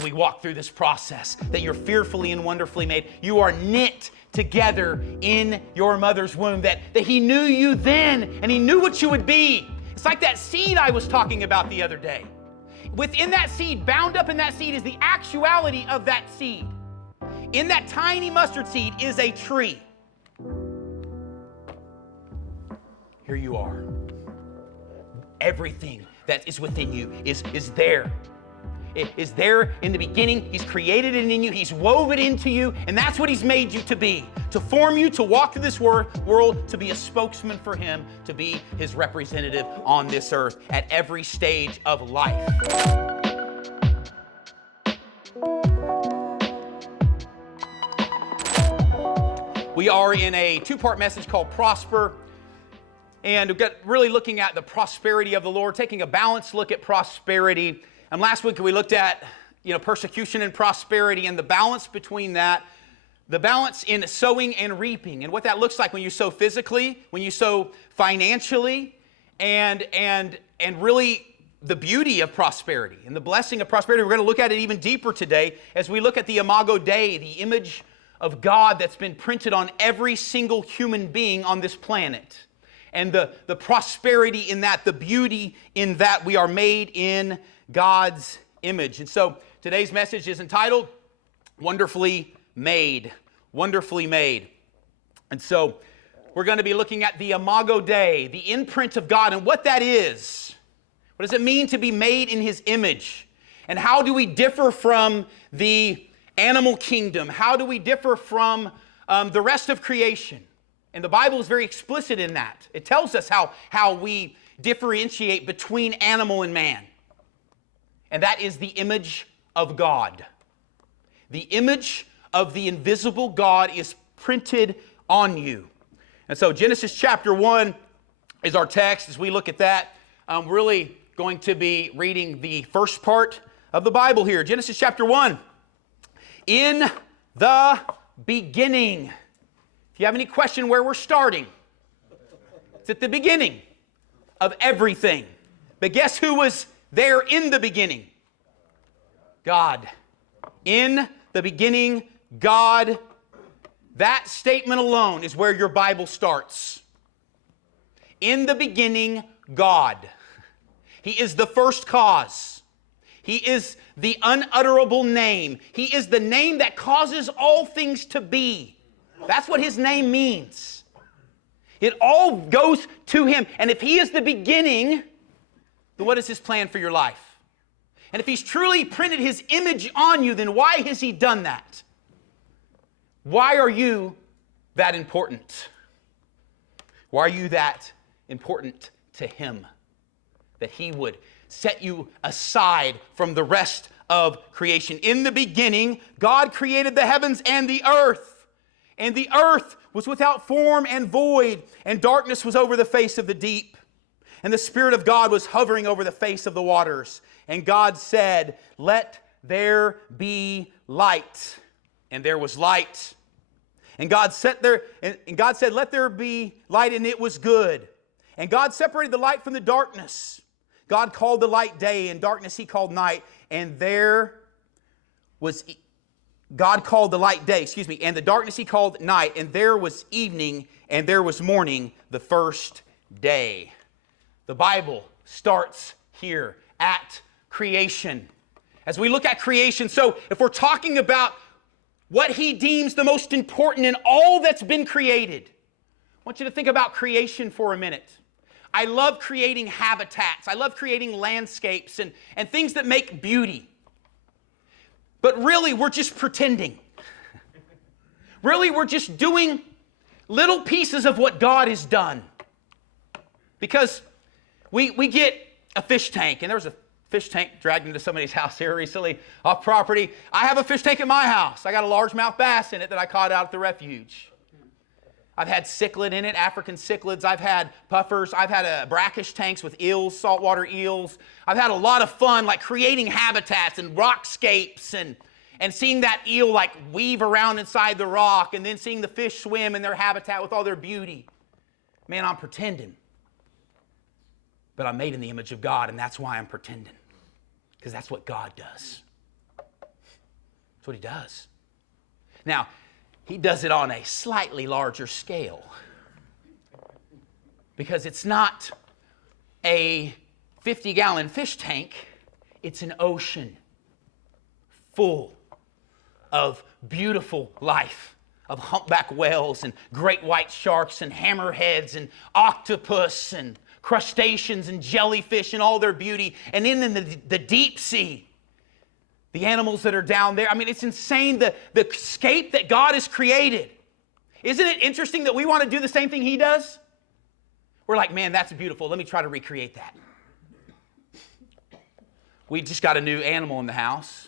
as we walk through this process, that you're fearfully and wonderfully made. You are knit together in your mother's womb, that He knew you then and He knew what you would be. It's like that seed I was talking about the other day. Within that seed, bound up in that seed, is the actuality of that seed. In that tiny mustard seed is a tree. Here you are. Everything that is within you is there. It is there in the beginning. He's created it in you. He's woven into you, and that's what He's made you to be. To form you, to walk through this world, to be a spokesman for Him, to be His representative on this earth at every stage of life. We are in a two-part message called Prosper, and we've got really looking at the prosperity of the Lord, taking a balanced look at prosperity. And last week we looked at, persecution and prosperity and the balance between that, the balance in sowing and reaping, and what that looks like when you sow physically, when you sow financially, and really the beauty of prosperity and the blessing of prosperity. We're going to look at it even deeper today as we look at the Imago Dei, the image of God that's been printed on every single human being on this planet. And the prosperity in that, the beauty in that we are made in God's image. And so today's message is entitled, Wonderfully Made. Wonderfully Made. And so we're going to be looking at the Imago Dei, the imprint of God, and what that is. What does it mean to be made in His image? And how do we differ from the animal kingdom? How do we differ from the rest of creation? And the Bible is very explicit in that. It tells us how we differentiate between animal and man. And that is the image of God. The image of the invisible God is printed on you. And so Genesis chapter 1 is our text. As we look at that, I'm really going to be reading the first part of the Bible here. Genesis chapter 1. In the beginning. If you have any question where we're starting, it's at the beginning of everything. But guess who was there in the beginning? God. In the beginning, God. That statement alone is where your Bible starts. In the beginning, God. He is the first cause. He is the unutterable name. He is the name that causes all things to be. That's what His name means. It all goes to Him. And if He is the beginning, then what is His plan for your life? And if He's truly printed His image on you, then why has He done that? Why are you that important? Why are you that important to Him? That He would set you aside from the rest of creation. In the beginning, God created the heavens and the earth. And the earth was without form and void, and darkness was over the face of the deep. And the Spirit of God was hovering over the face of the waters. And God said, "Let there be light." And there was light. And God said, "Let there be light," and it was good. And God separated the light from the darkness. God called the light day, and darkness He called night. And God called the light day, and the darkness He called night. And there was evening, and there was morning, the first day. The Bible starts here at creation. As we look at creation, so if we're talking about what He deems the most important in all that's been created, I want you to think about creation for a minute. I love creating habitats. I love creating landscapes and things that make beauty. But really, we're just pretending. Really, we're just doing little pieces of what God has done. Because we get a fish tank, and there was a fish tank dragged into somebody's house here recently off property. I have a fish tank at my house. I got a largemouth bass in it that I caught out at the refuge. I've had cichlid in it, African cichlids. I've had puffers. I've had brackish tanks with eels, saltwater eels. I've had a lot of fun like creating habitats and rockscapes and seeing that eel like weave around inside the rock and then seeing the fish swim in their habitat with all their beauty. Man, I'm pretending. But I'm made in the image of God, and that's why I'm pretending. Because that's what God does. That's what he does. Now, he does it on a slightly larger scale because it's not a 50-gallon fish tank, it's an ocean full of beautiful life, of humpback whales and great white sharks and hammerheads and octopus and crustaceans and jellyfish and all their beauty. And in the deep sea, the animals that are down there. I mean, it's insane, the scape that God has created. Isn't it interesting that we want to do the same thing he does? We're like, man, that's beautiful. Let me try to recreate that. We just got a new animal in the house.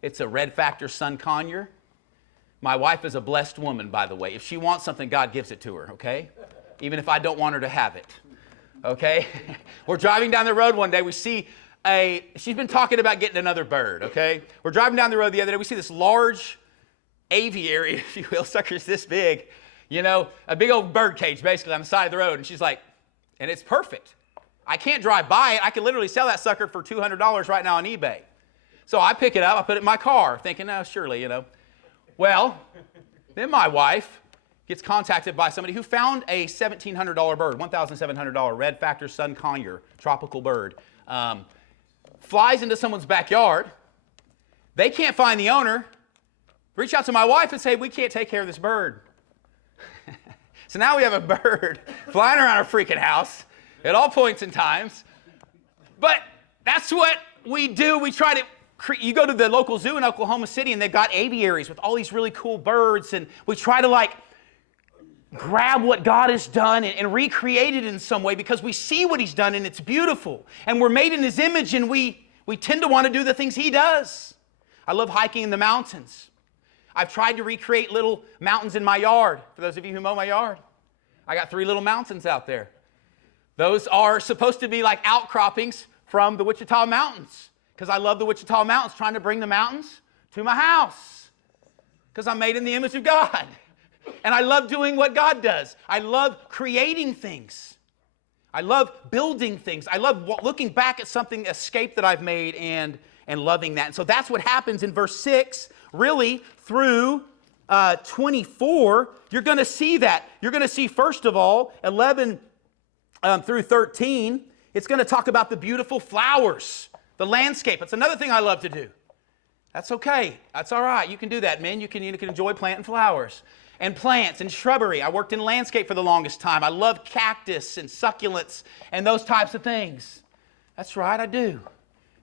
It's a red factor sun conure. My wife is a blessed woman, by the way. If she wants something, God gives it to her, okay? Even if I don't want her to have it, okay? We're driving down the road one day. We see she's been talking about getting another bird, okay? We're driving down the road the other day. We see this large aviary, if you will, sucker's this big, you know, a big old bird cage basically on the side of the road. And she's like, and it's perfect. I can't drive by it. I can literally sell that sucker for $200 right now on eBay. So I pick it up, I put it in my car, thinking, oh, surely, you know. Well, then my wife gets contacted by somebody who found a $1,700 bird, $1,700 red factor sun conure, tropical bird. Flies into someone's backyard. They can't find the owner. Reach out to my wife and say, we can't take care of this bird. So now we have a bird flying around our freaking house at all points in times. But that's what we do. We try to, you go to the local zoo in Oklahoma City and they've got aviaries with all these really cool birds, and we try to like grab what God has done and recreate it in some way because we see what he's done and it's beautiful. And we're made in his image, and we tend to want to do the things he does. I love hiking in the mountains. I've tried to recreate little mountains in my yard. For those of you who mow my yard, I got 3 little mountains out there. Those are supposed to be like outcroppings from the Wichita Mountains because I love the Wichita Mountains, trying to bring the mountains to my house because I'm made in the image of God. And I love doing what God does. I love creating things. I love building things. I love looking back at something, escape that I've made, and loving that. And so that's what happens in verse 6, really through 24. You're going to see that. You're going to see, first of all, 11 through 13. It's going to talk about the beautiful flowers, the landscape. It's another thing I love to do. That's okay. That's all right. You can do that, men. You can enjoy planting flowers and plants and shrubbery. I worked in landscape for the longest time. I love cactus and succulents and those types of things. That's right, I do.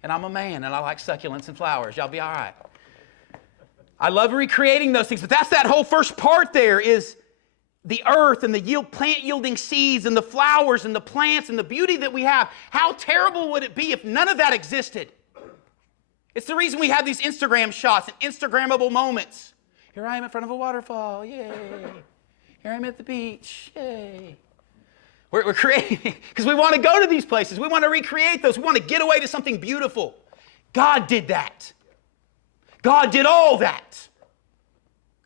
And I'm a man, and I like succulents and flowers. Y'all be all right. I love recreating those things, but that's that whole first part there is the earth and the plant-yielding seeds and the flowers and the plants and the beauty that we have. How terrible would it be if none of that existed? It's the reason we have these Instagram shots and Instagrammable moments. Here I am in front of a waterfall, yay. Here I'm at the beach, yay. We're creating, because we want to go to these places. We want to recreate those. We want to get away to something beautiful. God did that. God did all that.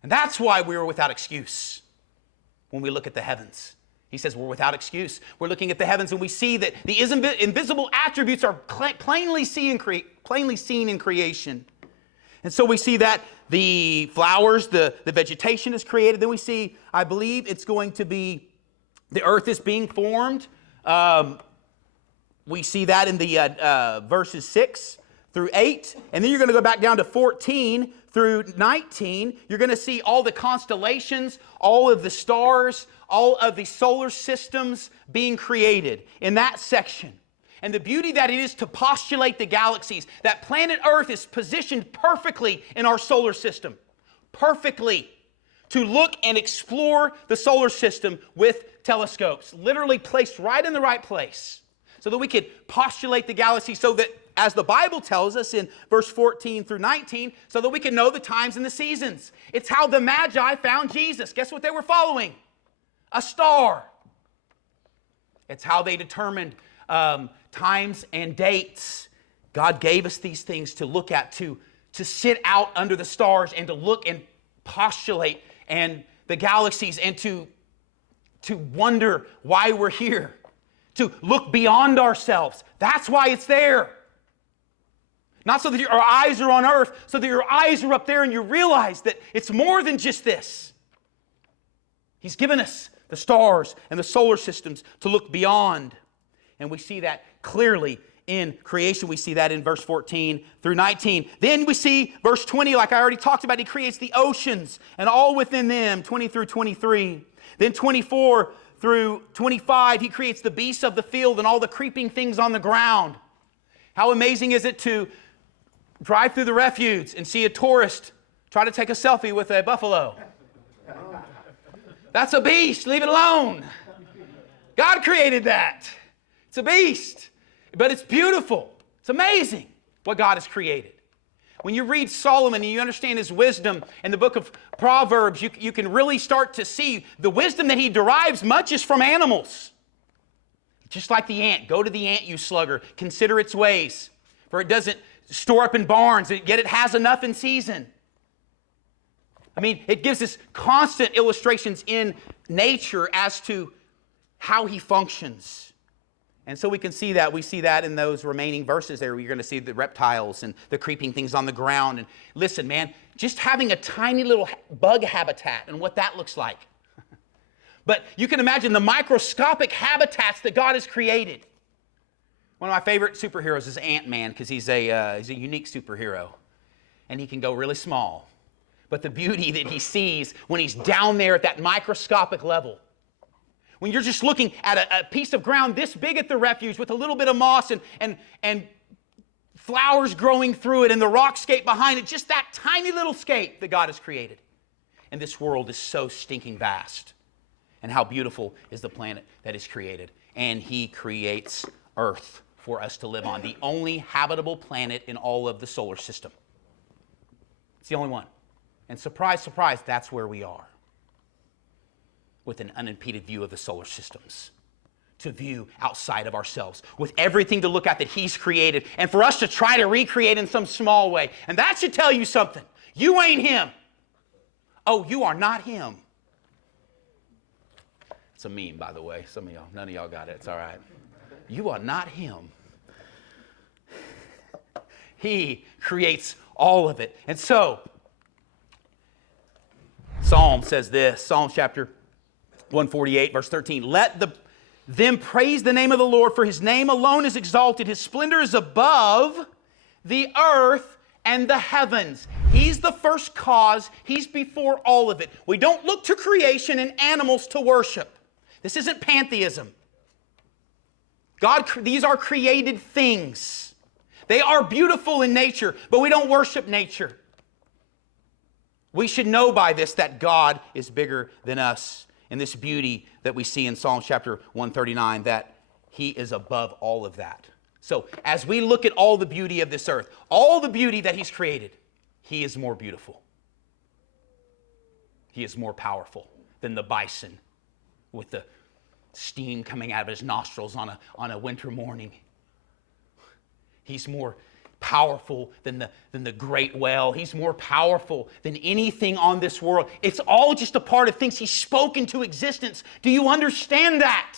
And that's why we were without excuse when we look at the heavens. He says we're without excuse. We're looking at the heavens and we see that the invisible attributes are plainly seen in creation. And so we see that the flowers, the vegetation is created. Then we see, I believe it's going to be, the earth is being formed. We see that in the verses 6 through 8. And then you're going to go back down to 14 through 19. You're going to see all the constellations, all of the stars, all of the solar systems being created in that section. And the beauty that it is to postulate the galaxies, that planet Earth is positioned perfectly in our solar system. Perfectly. To look and explore the solar system with telescopes. Literally placed right in the right place. So that we could postulate the galaxy so that, as the Bible tells us in verse 14 through 19, so that we can know the times and the seasons. It's how the Magi found Jesus. Guess what they were following? A star. It's how they determined times and dates. God gave us these things to look at, to sit out under the stars and to look and postulate and the galaxies and to wonder why we're here, to look beyond ourselves. That's why it's there. Not so that our eyes are on earth, so that your eyes are up there and you realize that it's more than just this. He's given us the stars and the solar systems to look beyond. And we see that clearly in creation. We see that in verse 14 through 19. Then we see verse 20, like I already talked about, he creates the oceans and all within them, 20 through 23. Then 24 through 25, he creates the beasts of the field and all the creeping things on the ground. How amazing is it to drive through the refuge and see a tourist try to take a selfie with a buffalo? That's a beast. Leave it alone. God created that. It's a beast. But it's beautiful. It's amazing what God has created. When you read Solomon and you understand his wisdom in the book of Proverbs, you can really start to see the wisdom that he derives much is from animals. Just like the ant. Go to the ant, you slugger. Consider its ways. For it doesn't store up in barns, yet it has enough in season. I mean, it gives us constant illustrations in nature as to how he functions. And so we can see that. We see that in those remaining verses there. You're going to see the reptiles and the creeping things on the ground. And listen, man, just having a tiny little bug habitat and what that looks like. But you can imagine the microscopic habitats that God has created. One of my favorite superheroes is Ant-Man because he's a unique superhero. And he can go really small. But the beauty that he sees when he's down there at that microscopic level. When you're just looking at a piece of ground this big at the refuge with a little bit of moss and flowers growing through it and the rockscape behind it, just that tiny little scape that God has created. And this world is so stinking vast. And how beautiful is the planet that is created. And he creates Earth for us to live on. The only habitable planet in all of the solar system. It's the only one. And surprise, surprise, that's where we are. With an unimpeded view of the solar systems. To view outside of ourselves. With everything to look at that he's created. And for us to try to recreate in some small way. And that should tell you something. You ain't him. Oh, you are not him. It's a meme, by the way. Some of y'all, none of y'all got it. It's all right. You are not him. He creates all of it. And so, Psalm says this. Psalm chapter 148, verse 13. Let them praise the name of the Lord, for his name alone is exalted. His splendor is above the earth and the heavens. He's the first cause. He's before all of it. We don't look to creation and animals to worship. This isn't pantheism. These are created things. They are beautiful in nature, but we don't worship nature. We should know by this that God is bigger than us. And this beauty that we see in Psalm chapter 139, that he is above all of that. So as we look at all the beauty of this earth, all the beauty that he's created, he is more beautiful. He is more powerful than the bison with the steam coming out of his nostrils on a winter morning. He's more powerful than the great whale. He's more powerful than anything on this world. It's all just a part of things he's spoken to existence. Do you understand that?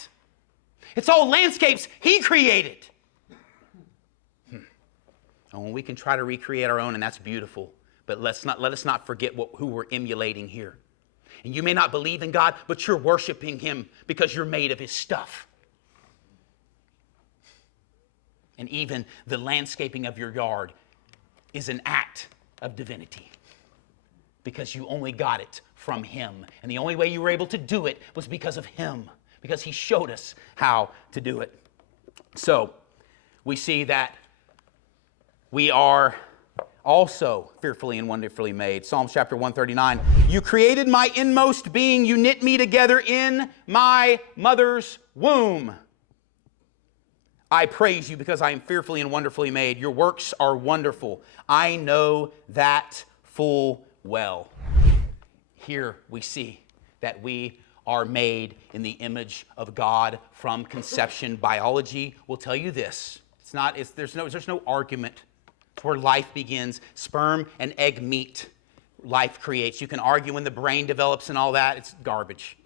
It's all landscapes he created. And when we can try to recreate our own, and that's beautiful, but let us not forget who we're emulating here. And you may not believe in God, but you're worshiping him because you're made of his stuff. And even the landscaping of your yard is an act of divinity because you only got it from him. And the only way you were able to do it was because of him, because he showed us how to do it. So we see that we are also fearfully and wonderfully made. Psalm chapter 139, you created my inmost being. You knit me together in my mother's womb. I praise you because I am fearfully and wonderfully made. Your works are wonderful. I know that full well. Here we see that we are made in the image of God from conception. Biology will tell you this. There's no argument. It's where life begins. Sperm and egg meet. Life creates. You can argue when the brain develops and all that. It's garbage.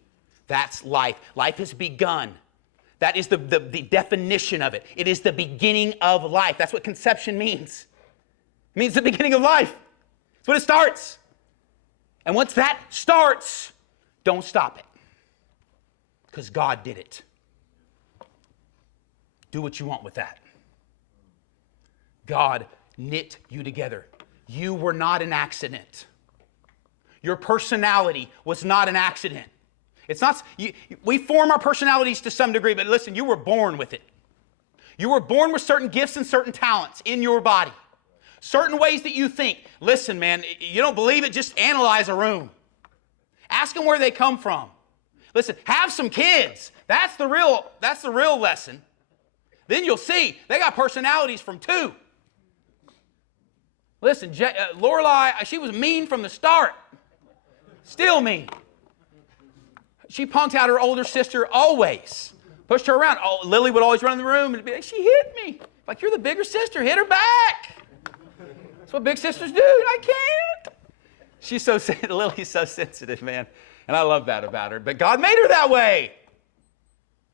That's life. Life has begun. That is the definition of it. It is the beginning of life. That's what conception means. It means the beginning of life. That's when it starts. And once that starts, don't stop it. Because God did it. Do what you want with that. God knit you together. You were not an accident. Your personality was not an accident. It's not. We form our personalities to some degree, but listen, you were born with it. You were born with certain gifts and certain talents in your body. Certain ways that you think. Listen, man, you don't believe it, just analyze a room. Ask them where they come from. Listen, have some kids. That's the real lesson. Then you'll see they got personalities from 2. Listen, Lorelai, she was mean from the start. Still mean. She punked out her older sister always. Pushed her around. Oh, Lily would always run in the room and be like, she hit me. Like, you're the bigger sister. Hit her back. That's what big sisters do. I can't. Lily's so sensitive, man. And I love that about her. But God made her that way.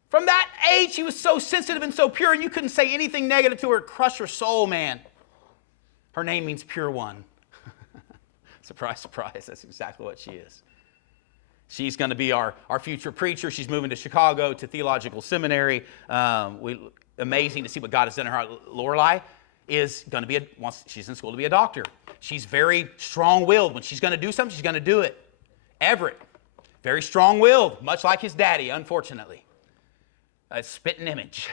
From that age, she was so sensitive and so pure, and you couldn't say anything negative to her, crush her soul, man. Her name means pure one. Surprise, surprise. That's exactly what she is. She's going to be our future preacher. She's moving to Chicago to theological seminary. Amazing to see what God has done in her. Lorelai is going to be, once she's in school, to be a doctor. She's very strong-willed. When she's going to do something, she's going to do it. Everett, very strong-willed, much like his daddy, unfortunately. A spitting image.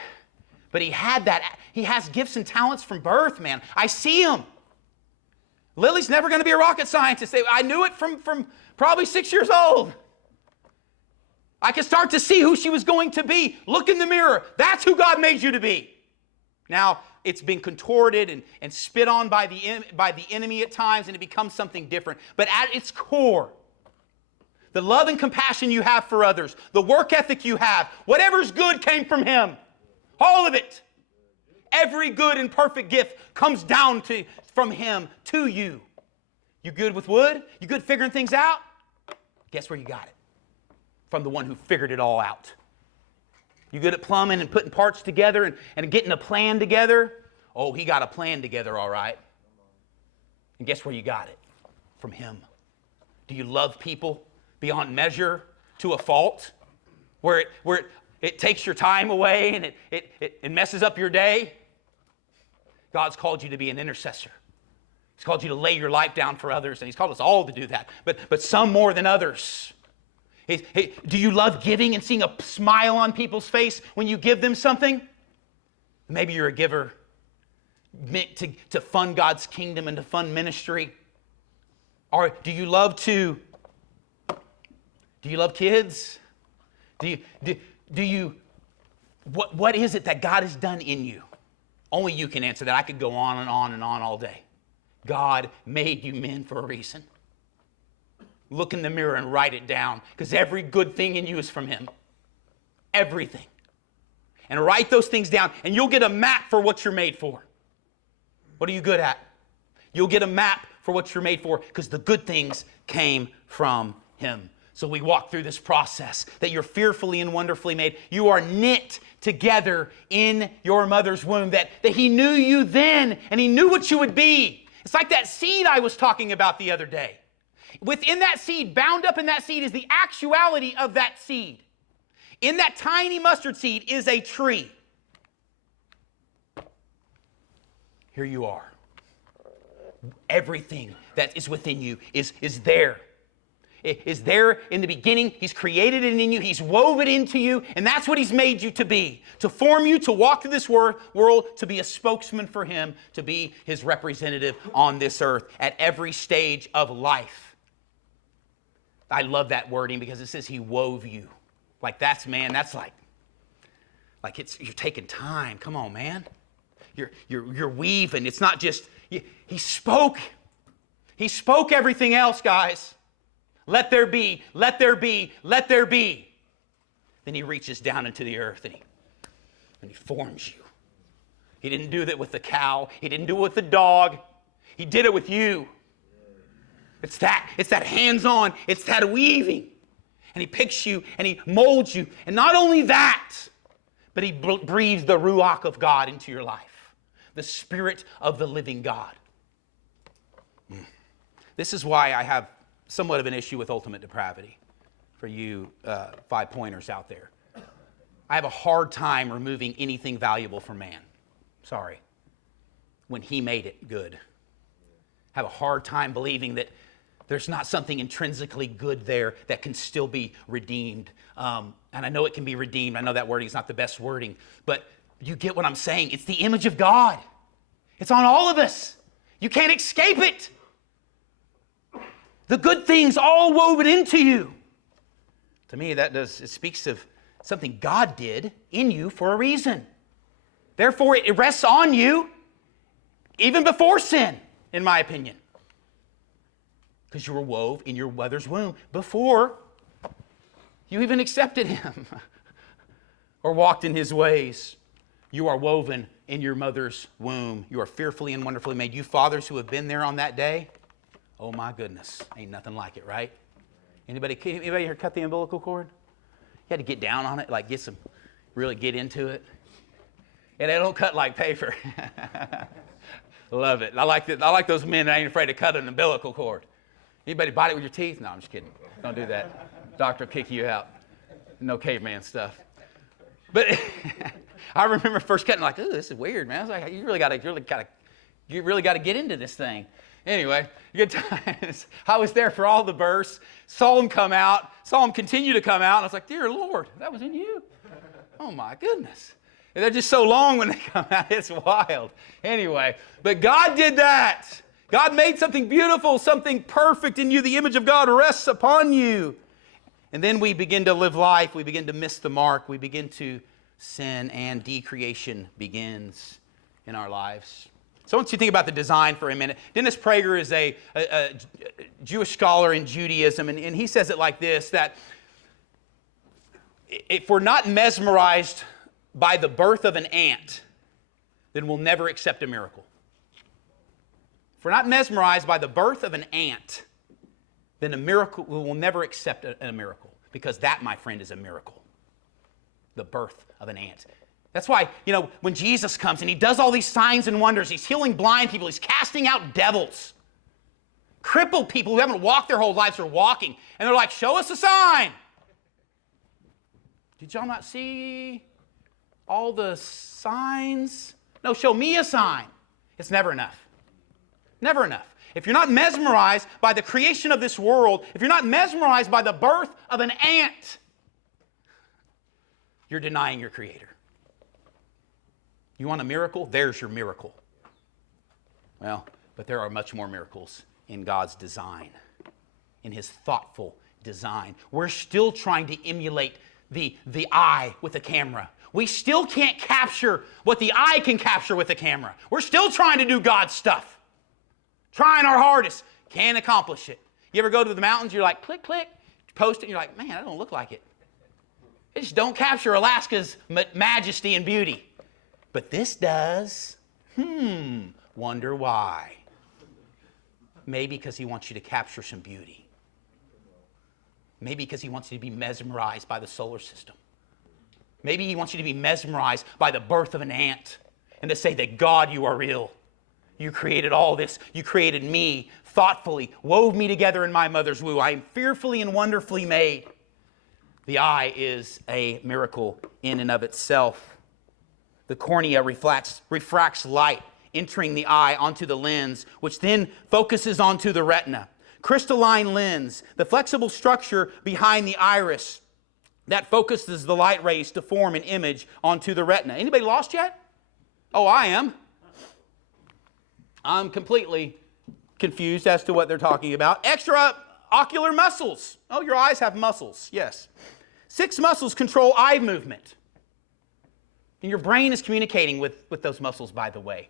But he has gifts and talents from birth, man. I see him. Lily's never going to be a rocket scientist. I knew it from probably 6 years old. I could start to see who she was going to be. Look in the mirror. That's who God made you to be. Now, it's been contorted and spit on by the enemy at times, and it becomes something different. But at its core, the love and compassion you have for others, the work ethic you have, whatever's good came from Him. All of it. Every good and perfect gift comes down from Him to you. You good with wood? You good figuring things out? Guess where you got it? From the one who figured it all out. You good at plumbing and putting parts together and getting a plan together? Oh, He got a plan together, all right. And guess where you got it? From Him. Do you love people beyond measure to a fault? Where it takes your time away and it messes up your day? God's called you to be an intercessor. He's called you to lay your life down for others, and He's called us all to do that, but some more than others. Do you love giving and seeing a smile on people's face when you give them something? Maybe you're a giver meant to fund God's kingdom and to fund ministry. Or do you love kids? What is it that God has done in you? Only you can answer that. I could go on and on and on all day. God made you men for a reason. Look in the mirror and write it down, because every good thing in you is from Him. Everything. And write those things down, and you'll get a map for what you're made for. What are you good at? You'll get a map for what you're made for, because the good things came from Him. So we walk through this process that you're fearfully and wonderfully made. You are knit together in your mother's womb, that He knew you then, and He knew what you would be. It's like that seed I was talking about the other day. Within that seed, bound up in that seed, is the actuality of that seed. In that tiny mustard seed is a tree. Here you are. Everything that is within you is there. It is there in the beginning. He's created it in you. He's woven it into you. And that's what He's made you to be. To form you, to walk through this world, to be a spokesman for Him, to be His representative on this earth at every stage of life. I love that wording because it says He wove you. Like that's like you're taking time. Come on, man. You're weaving. It's not just, He spoke. He spoke everything else, guys. Let there be, let there be, let there be. Then He reaches down into the earth and He forms you. He didn't do that with the cow. He didn't do it with the dog. He did it with you. It's that hands-on, it's that weaving. And He picks you and He molds you. And not only that, but He breathes the Ruach of God into your life. The Spirit of the living God. This is why I have somewhat of an issue with ultimate depravity for you 5-pointers out there. I have a hard time removing anything valuable from man. Sorry. When he made it good. I have a hard time believing that there's not something intrinsically good there that can still be redeemed. And I know it can be redeemed. I know that wording is not the best wording. But you get what I'm saying. It's the image of God. It's on all of us. You can't escape it. The good things all woven into you. To me, it speaks of something God did in you for a reason. Therefore, it rests on you even before sin, in my opinion. Because you were wove in your mother's womb before you even accepted Him or walked in His ways. You are woven in your mother's womb. You are fearfully and wonderfully made. You fathers who have been there on that day, oh my goodness, ain't nothing like it, right? Anybody here cut the umbilical cord? You had to get down on it, like really get into it. And they don't cut like paper. Love it. I like those men that ain't afraid to cut an umbilical cord. Anybody bite it with your teeth? No, I'm just kidding. Don't do that. Doctor will kick you out. No caveman stuff. But I remember first cutting like, ooh, this is weird, man. I was like, you really got to get into this thing. Anyway, good times. I was there for all the births. Saw them come out. Saw them continue to come out. And I was like, dear Lord, that was in you. Oh my goodness. And they're just so long when they come out. It's wild. Anyway, but God did that. God made something beautiful, something perfect in you. The image of God rests upon you. And then we begin to live life. We begin to miss the mark. We begin to sin, and decreation begins in our lives. So I want you to think about the design for a minute. Dennis Prager is a Jewish scholar in Judaism, and he says it like this, that if we're not mesmerized by the birth of an ant, then we'll never accept a miracle. If we're not mesmerized by the birth of an ant, then a miracle, we will never accept a miracle, because that, my friend, is a miracle. The birth of an ant. That's why, when Jesus comes and He does all these signs and wonders, He's healing blind people, He's casting out devils. Crippled people who haven't walked their whole lives are walking. And they're like, show us a sign. Did y'all not see all the signs? No, show me a sign. It's never enough. Never enough. If you're not mesmerized by the creation of this world, if you're not mesmerized by the birth of an ant, you're denying your Creator. You want a miracle? There's your miracle. Well, but there are much more miracles in God's design, in His thoughtful design. We're still trying to emulate the eye with a camera. We still can't capture what the eye can capture with a camera. We're still trying to do God's stuff. Trying our hardest. Can't accomplish it. You ever go to the mountains, you're like, click, click, post it, and you're like, man, that don't look like it. It just don't capture Alaska's majesty and beauty. But this does. Wonder why. Maybe because He wants you to capture some beauty. Maybe because He wants you to be mesmerized by the solar system. Maybe He wants you to be mesmerized by the birth of an ant and to say that, God, you are real. You created all this. You created me thoughtfully, wove me together in my mother's womb. I am fearfully and wonderfully made. The eye is a miracle in and of itself. The cornea refracts light entering the eye onto the lens, which then focuses onto the retina. Crystalline lens, the flexible structure behind the iris that focuses the light rays to form an image onto the retina. Anybody lost yet? Oh, I am. I'm completely confused as to what they're talking about. Extraocular muscles. Oh, your eyes have muscles, yes. 6 muscles control eye movement. And your brain is communicating with those muscles, by the way,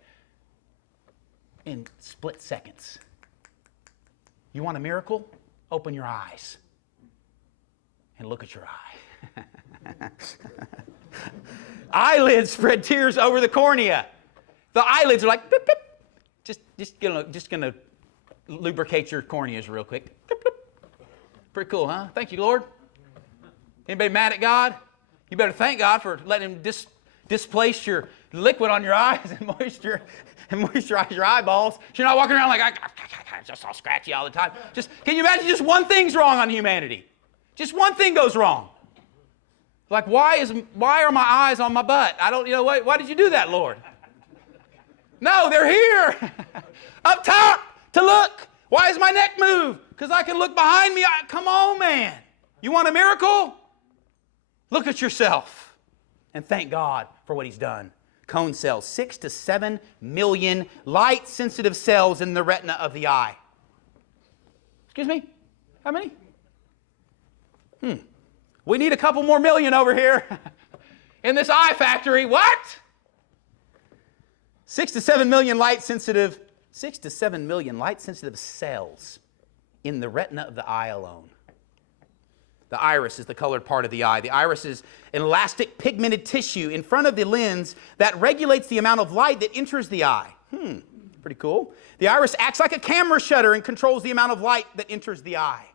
in split seconds. You want a miracle? Open your eyes and look at your eye. Eyelids spread tears over the cornea. The eyelids are like, beep, beep. Just gonna lubricate your corneas real quick. Beep, beep. Pretty cool, huh? Thank you, Lord. Anybody mad at God? You better thank God for letting Him displace your liquid on your eyes and moisturize your eyeballs. So you're not walking around like, it's just all scratchy all the time. Can you imagine just one thing's wrong on humanity? Just one thing goes wrong. Like, why are my eyes on my butt? Why did you do that, Lord? No, they're here. Up top to look. Why is my neck moved? Because I can look behind me. Come on, man. You want a miracle? Look at yourself and thank God for what he's done. Cone cells, 6 to 7 million light-sensitive cells in the retina of the eye. Excuse me? How many? We need a couple more million over here in this eye factory. What? 6 to 7 million light-sensitive cells in the retina of the eye alone. The iris is the colored part of the eye. The iris is an elastic pigmented tissue in front of the lens that regulates the amount of light that enters the eye. Pretty cool. The iris acts like a camera shutter and controls the amount of light that enters the eye.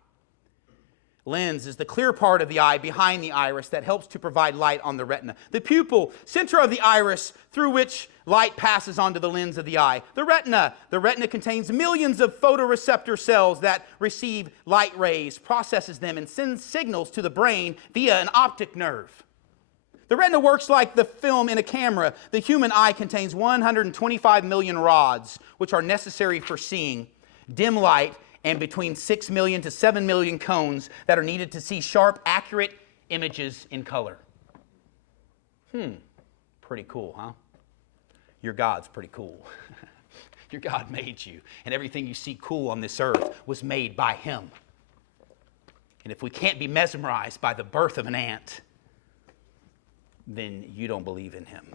Lens is the clear part of the eye behind the iris that helps to provide light on the retina. The pupil, center of the iris through which light passes onto the lens of the eye. The retina contains millions of photoreceptor cells that receive light rays, processes them, and sends signals to the brain via an optic nerve. The retina works like the film in a camera. The human eye contains 125 million rods, which are necessary for seeing dim light, and between 6 million to 7 million cones that are needed to see sharp, accurate images in color. Pretty cool, huh? Your God's pretty cool. Your God made you, and everything you see cool on this earth was made by him. And if we can't be mesmerized by the birth of an ant, then you don't believe in him.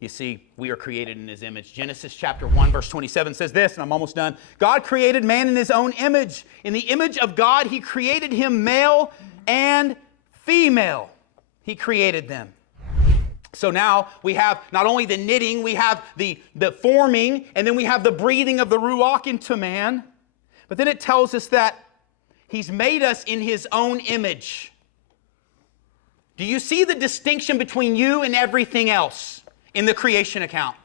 You see, we are created in his image. Genesis chapter 1, verse 27 says this, and I'm almost done. God created man in his own image. In the image of God, he created him male and female. He created them. So now we have not only the knitting, we have the forming, and then we have the breathing of the Ruach into man. But then it tells us that he's made us in his own image. Do you see the distinction between you and everything else in the creation account?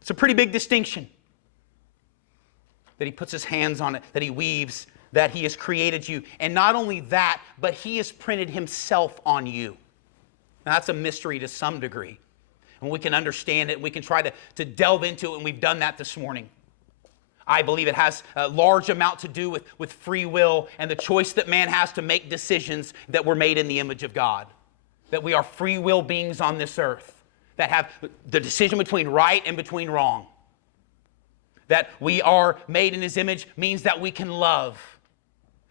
It's a pretty big distinction. That he puts his hands on it, that he weaves, that he has created you. And not only that, but he has printed himself on you. Now that's a mystery to some degree. And we can understand it, we can try to delve into it, and we've done that this morning. I believe it has a large amount to do with free will and the choice that man has to make decisions that were made in the image of God. That we are free will beings on this earth that have the decision between right and between wrong. That we are made in his image means that we can love.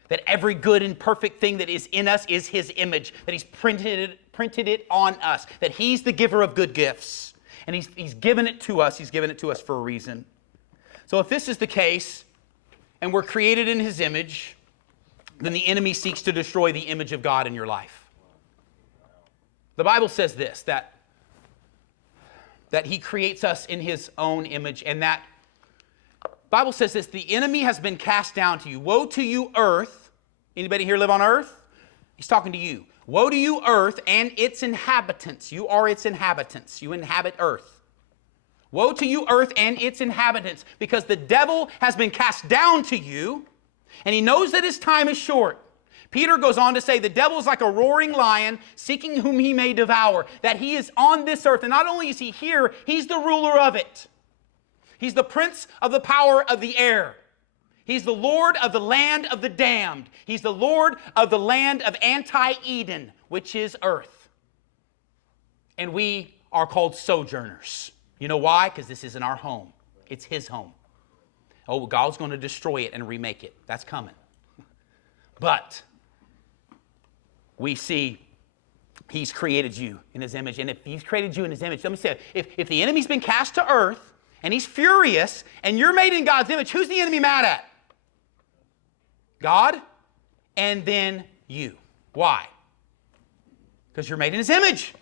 That every good and perfect thing that is in us is his image. That he's printed it on us. That he's the giver of good gifts. And he's given it to us. He's given it to us for a reason. So if this is the case, and we're created in his image, then the enemy seeks to destroy the image of God in your life. The Bible says this, that he creates us in his own image, and that Bible says this, the enemy has been cast down to you. Woe to you, earth. Anybody here live on earth? He's talking to you. Woe to you, earth, and its inhabitants. You are its inhabitants. You inhabit earth. Woe to you, earth, and its inhabitants, because the devil has been cast down to you, and he knows that his time is short. Peter goes on to say the devil is like a roaring lion seeking whom he may devour, that he is on this earth, and not only is he here, he's the ruler of it. He's the prince of the power of the air. He's the Lord of the land of the damned. He's the Lord of the land of anti-Eden, which is earth. And we are called sojourners. You know why? Because this isn't our home. It's his home. Oh, God's going to destroy it and remake it. That's coming. But we see he's created you in his image. And if he's created you in his image, let me say, if the enemy's been cast to earth and he's furious and you're made in God's image, who's the enemy mad at? God and then you. Why? Because you're made in his image.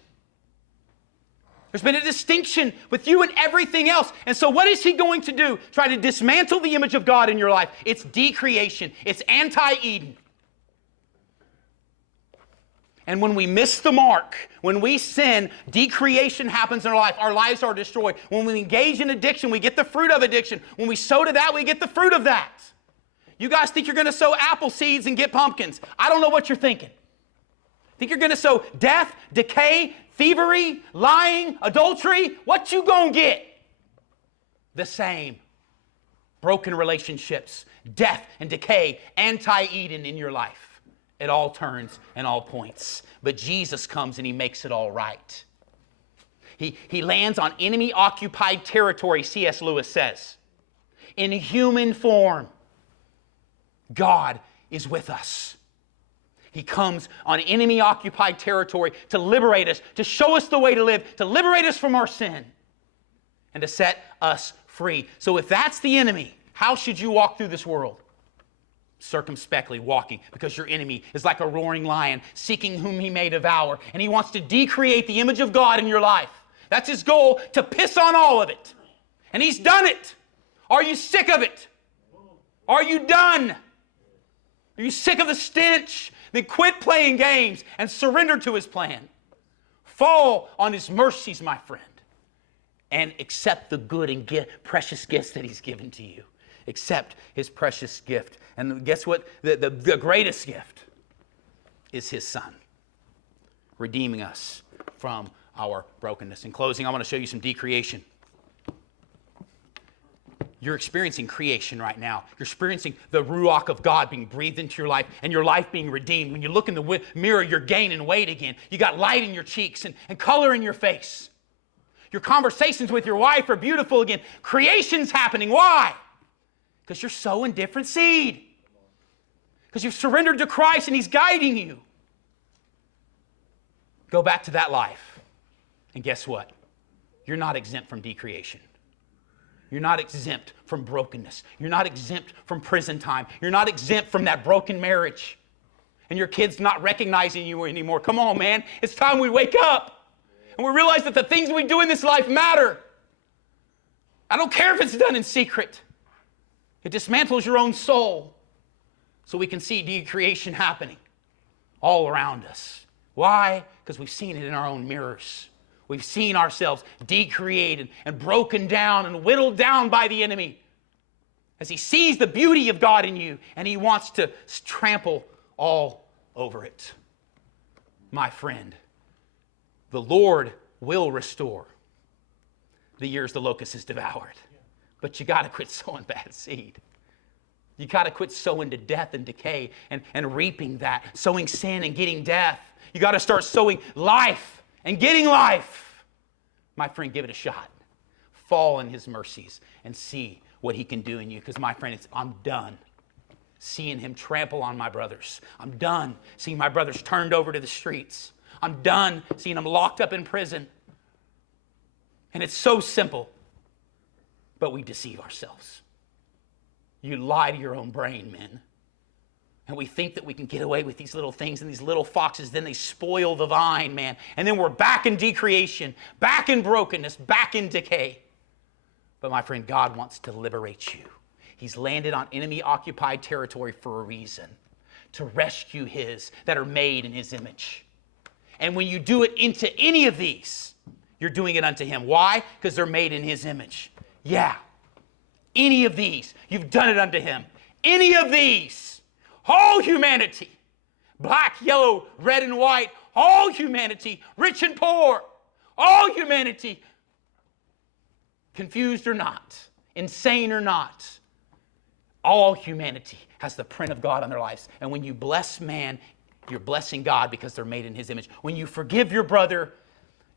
There's been a distinction with you and everything else. And so what is he going to do? Try to dismantle the image of God in your life. It's decreation. It's anti-Eden. And when we miss the mark, when we sin, decreation happens in our life. Our lives are destroyed. When we engage in addiction, we get the fruit of addiction. When we sow to that, we get the fruit of that. You guys think you're going to sow apple seeds and get pumpkins. I don't know what you're thinking. Think you're going to sow death, decay, thievery, lying, adultery? What you going to get? The same. Broken relationships, death and decay, anti-Eden in your life. It all turns and all points. But Jesus comes and he makes it all right. He lands on enemy-occupied territory, C.S. Lewis says. In human form, God is with us. He comes on enemy-occupied territory to liberate us, to show us the way to live, to liberate us from our sin, and to set us free. So if that's the enemy, how should you walk through this world? Circumspectly walking, because your enemy is like a roaring lion, seeking whom he may devour, and he wants to decreate the image of God in your life. That's his goal, to piss on all of it. And he's done it. Are you sick of it? Are you done? Are you sick of the stench? Then quit playing games and surrender to his plan. Fall on his mercies, my friend, and accept the good and precious gifts that he's given to you. Accept his precious gift. And guess what? The greatest gift is his Son, redeeming us from our brokenness. In closing, I want to show you some decreation. You're experiencing creation right now. You're experiencing the Ruach of God being breathed into your life and your life being redeemed. When you look in the mirror, you're gaining weight again. You got light in your cheeks and color in your face. Your conversations with your wife are beautiful again. Creation's happening. Why? Because you're sowing different seed. Because you've surrendered to Christ and he's guiding you. Go back to that life. And guess what? You're not exempt from decreation. You're not exempt from brokenness. You're not exempt from prison time. You're not exempt from that broken marriage. And your kid's not recognizing you anymore. Come on, man. It's time we wake up. And we realize that the things we do in this life matter. I don't care if it's done in secret. It dismantles your own soul. So we can see decreation happening all around us. Why? Because we've seen it in our own mirrors. We've seen ourselves decreated and broken down and whittled down by the enemy as he sees the beauty of God in you and he wants to trample all over it. My friend, the Lord will restore the years the locust has devoured. But you got to quit sowing bad seed. You got to quit sowing to death and decay and reaping that, sowing sin and getting death. You got to start sowing life and getting life. My friend, give it a shot. Fall in his mercies and see what he can do in you. Because my friend, I'm done seeing him trample on my brothers. I'm done seeing my brothers turned over to the streets. I'm done seeing them locked up in prison. And it's so simple, but we deceive ourselves. You lie to your own brain, men. And we think that we can get away with these little things and these little foxes. Then they spoil the vine, man. And then we're back in decreation, back in brokenness, back in decay. But my friend, God wants to liberate you. He's landed on enemy-occupied territory for a reason. To rescue his that are made in his image. And when you do it into any of these, you're doing it unto him. Why? Because they're made in his image. Yeah. Any of these, you've done it unto him. Any of these. All humanity, black, yellow, red, and white, all humanity, rich and poor, all humanity, confused or not, insane or not, all humanity has the print of God on their lives. And when you bless man, you're blessing God because they're made in his image. When you forgive your brother,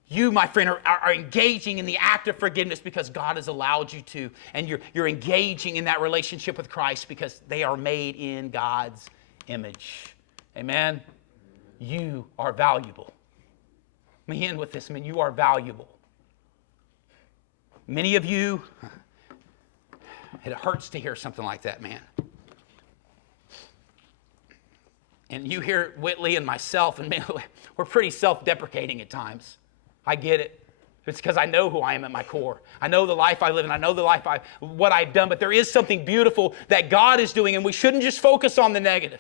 you, my friend, are engaging in the act of forgiveness because God has allowed you to. And you're engaging in that relationship with Christ because they are made in God's image. Amen? You are valuable. Let me end with this. I mean, you are valuable. Many of you, it hurts to hear something like that, man. And you hear Whitley and myself, and we're pretty self-deprecating at times. I get it. It's because I know who I am at my core. I know the life I live and I know the life what I've done. But there is something beautiful that God is doing, and we shouldn't just focus on the negative.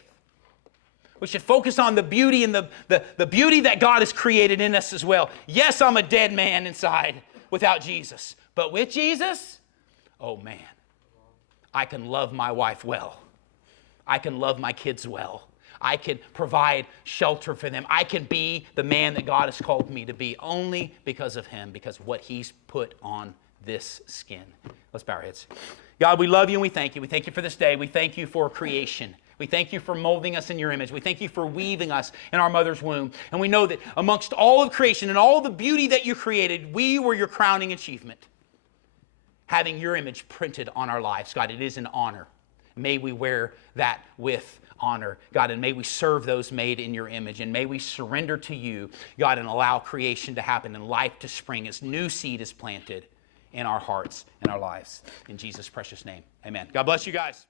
We should focus on the beauty and the beauty that God has created in us as well. Yes, I'm a dead man inside without Jesus. But with Jesus, oh man, I can love my wife well. I can love my kids well. I can provide shelter for them. I can be the man that God has called me to be only because of him, because of what he's put on this skin. Let's bow our heads. God, we love you and we thank you. We thank you for this day. We thank you for creation. We thank you for molding us in your image. We thank you for weaving us in our mother's womb. And we know that amongst all of creation and all the beauty that you created, we were your crowning achievement. Having your image printed on our lives. God, it is an honor. May we wear that with honor, God, and may we serve those made in your image, and may we surrender to you, God, and allow creation to happen and life to spring as new seed is planted in our hearts and our lives. In Jesus' precious name, amen. God bless you guys.